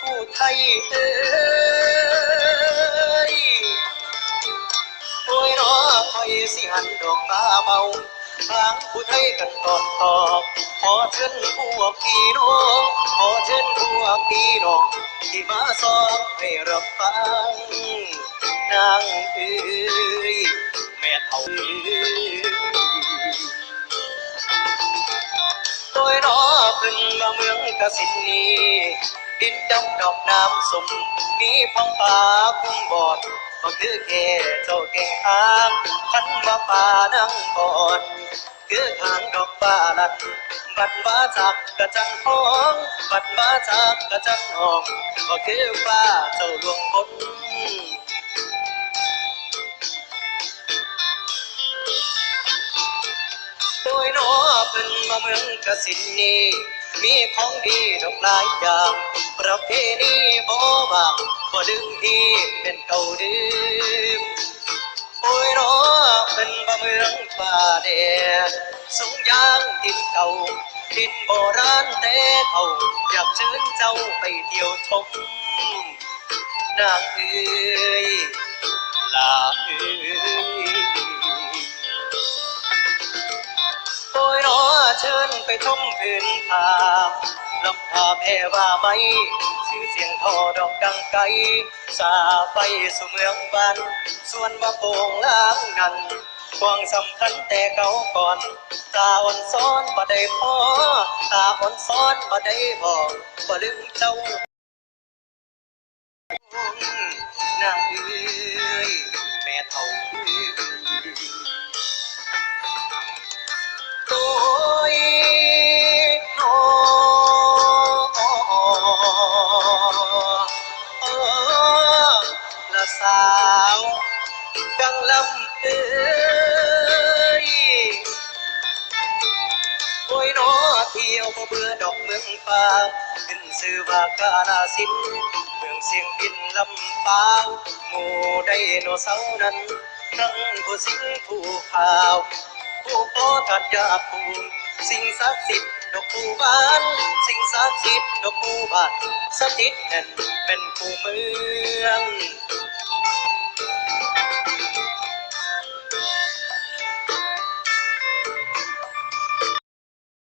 ผู้ไทยเอ้ยโอ้ยน้อคอยสิหันดอกตาเบาทางผู้ไทยกันตอนตอบขอเชิญพวกพี่น้องขอเชิญพวกพี่น้องที่มาสอนให้รับฟังนางเอ้ยแม่เฒ่าเอ้ยโดยน้อขึ้นมาเมืองกสินี นดำดอกน้ำสมมีพังป่าคุ้มบอดก็คือแค่เจ้าแก่งหางขันมาป่านั่งบอนคือทางดอกฟ้าลัด บัดมาจากกระจังห้อง บัดมาจากกระจังห้องก็คือฟ้าเจ้าดวงบนโดยน้อเป็นมาเมืองกสินนี มีของดีดอกหลายอย่าง ประเพณีบ่บางบ่ดึงที่เป็นเก่าดื่มโอ้ยน้อเป็นมาเมืองป่าแดดสงยางดินเก่าดินโบราณแต่เขาอยากเชิญเจ้าไปเที่ยวชมนางเอ้ย เชิญไปชมพื้นทางลำพาแพ่ว่าไหมชื่อเสียงทอดอกดังไกล สาไปสู่เมืองบ้านส่วนมาโป่งล้างนั้นความสำคัญแต่เก่าก่อน ตาอ่อนซ้อนบ่ได้พอ ตาอ่อนซ้อนบ่ได้พอบ่ลืมเจ้านางเอ้ยแม่เฒ่า ดังลำเอ้ยโอ้ยน้อเที่ยวบ่เบื่อดอกเมืองฟ้าขึ้นชื่อว่ากาลสินธุ์เมืองเสียงพินลำป